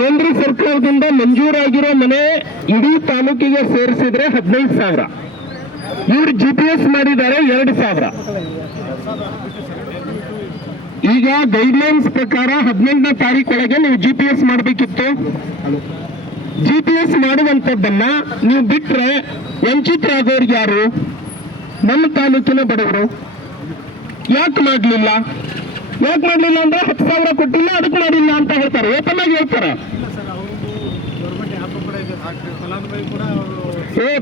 ಕೇಂದ್ರ ಸರ್ಕಾರದಿಂದ ಮಂಜೂರಾಗಿರೋ ಮನೆ ಇಡೀ ತಾಲೂಕಿಗೆ ಸೇರಿಸಿದ್ರೆ 15,000. ಇವ್ರು GPS ಮಾಡಿದ್ದಾರೆ 2,000. ಈಗ ಗೈಡ್ಲೈನ್ಸ್ ಪ್ರಕಾರ 18ನೇ ತಾರೀಕೊಳಗೆ ನೀವು GPS ಮಾಡಬೇಕಿತ್ತು. GPS ಮಾಡುವಂಥದ್ದನ್ನ ನೀವು ಬಿಟ್ರೆ ವಂಚಿತರಾಗೋರು ಯಾರು? ನಮ್ಮ ತಾಲೂಕಿನ ಬಡವರು. ಯಾಕೆ ಮಾಡಲಿಲ್ಲ ಅಂದ್ರೆ 10,000 ಕೊಟ್ಟಿಲ್ಲ, ಅದಕ್ಕೆ ಮಾಡಿಲ್ಲ ಅಂತ ಹೇಳ್ತಾರೆ. ಓಪನ್ ಆಗಿ ಹೇಳ್ತಾರೆ.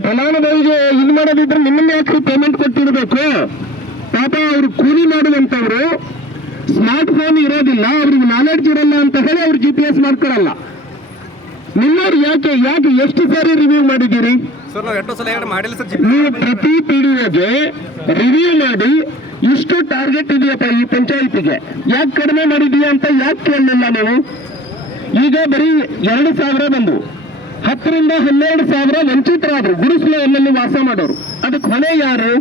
ಫಲಾನುಭವಿಗೆ ಇದು ಮಾಡೋದಿದ್ರೆ ನಿಮ್ಮನ್ನೇ ಯಾಕೆ ಪೇಮೆಂಟ್ ಕೊಟ್ಟಿರಬೇಕು? ಪಾಪ ಅವ್ರು ಕೂಲಿ ಮಾಡುವಂತವ್ರು ಸ್ಮಾರ್ಟ್ ಫೋನ್ ಇರೋದಿಲ್ಲ, ಅವ್ರಿಗೆ ನಾಲೆಡ್ಜ್ ಇರಲ್ಲ ಅಂತ ಹೇಳಿ ಅವ್ರು GPS ಮಾಡ್ಕೊಳಲ್ಲ. ನಿಮ್ಮವ್ರು ಯಾಕೆ ಎಷ್ಟು ಸಾರಿ ರಿವ್ಯೂ ಮಾಡಿದ್ದೀರಿ? ನೀವು ಪ್ರತಿ PDOಗೆ ರಿವ್ಯೂ ಮಾಡಿ ಇಷ್ಟು ಟಾರ್ಗೆಟ್ ಇದೆಯಪ್ಪ ಈ ಪಂಚಾಯಿತಿಗೆ, ಯಾಕೆ ಕಡಿಮೆ ಮಾಡಿದೀಯಾ ಅಂತ ಯಾಕೆ ಕೇಳಲಿಲ್ಲ ನೀವು? ಈಗ ಬರೀ 2,000 ಬಂದು 10ರಿಂದ 12,000 ವಂಚಿತರಾದ್ರು ಗುಡಿಸಲಲ್ಲಿ ವಾಸ ಮಾಡೋರು. ಅದಕ್ಕೆ ಹೊಣೆ ಯಾರು?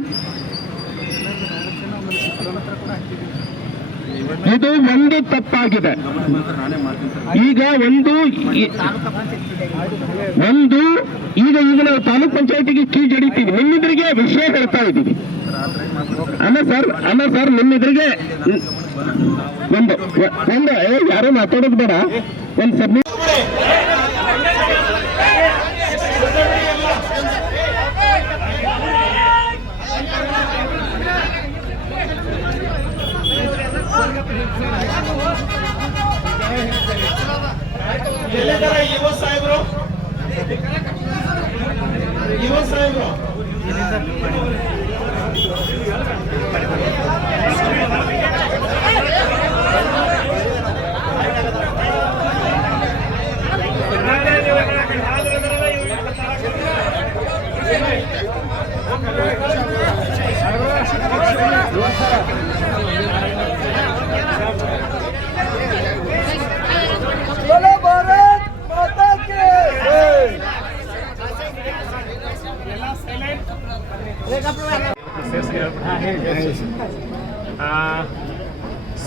ಇದು ಒಂದು ತಪ್ಪಾಗಿದೆ. ಈಗ ಈಗ ನಾವು ತಾಲೂಕ್ ಪಂಚಾಯತಿಗೆ ಕೀ ಜಡಿತೀವಿ, ನಿಮ್ಮಿದ್ರಿಗೆ ವಿಷಯ ಹೇಳ್ತಾ ಇದ್ದೀವಿ. ಅಲ್ಲ ಸರ್ ನಿಮ್ಮಿದ್ರಿಗೆ ಒಂದು ಯಾರು ಮಾತಾಡೋದು ಬೇಡ, ಒಂದು ಸಬ್ಮಿಟ್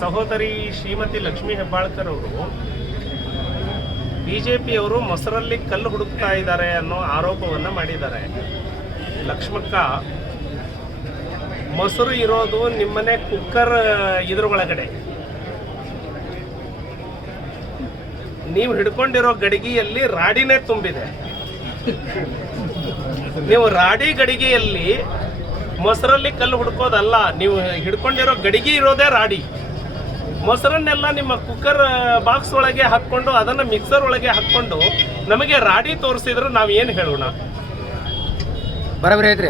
ಸಹೋದರಿ ಶ್ರೀಮತಿ ಲಕ್ಷ್ಮೀ ಹೆಬ್ಬಾಳ್ಕರ್ ಅವರು ಬಿಜೆಪಿಯವರು ಮೊಸರಲ್ಲಿ ಕಲ್ಲು ಹುಡುಕ್ತಾ ಇದ್ದಾರೆ ಅನ್ನೋ ಆರೋಪವನ್ನು ಮಾಡಿದ್ದಾರೆ. ಲಕ್ಷ್ಮಕ್ಕ, ಮೊಸರು ಇರೋದು ನಿಮ್ಮನೆ ಕುಕ್ಕರ್ ಇದ್ರ ಒಳಗಡೆ. ನೀವು ಹಿಡ್ಕೊಂಡಿರೋ ಗಡಿಗೆಯಲ್ಲಿ ರಾಡಿನೇ ತುಂಬಿದೆ. ನೀವು ರಾಡಿ ಗಡಿಗೆಯಲ್ಲಿ ಮೊಸರಲ್ಲಿ ಕಲ್ಲು ಹುಡ್ಕೋದಲ್ಲ, ನೀವು ಹಿಡ್ಕೊಂಡಿರೋ ಗಡಿಗೆ ಇರೋದೇ ರಾಡಿ. ಮೊಸರನ್ನೆಲ್ಲ ನಿಮ್ಮ ಕುಕ್ಕರ್ ಬಾಕ್ಸ್ ಒಳಗೆ ಹಾಕ್ಕೊಂಡು ಅದನ್ನು ಮಿಕ್ಸರ್ ಒಳಗೆ ಹಾಕ್ಕೊಂಡು ನಮಗೆ ರಾಡಿ ತೋರಿಸಿದ್ರೆ ನಾವು ಏನು ಹೇಳೋಣ? ಬರಬರಿ ಐತ್ರಿ.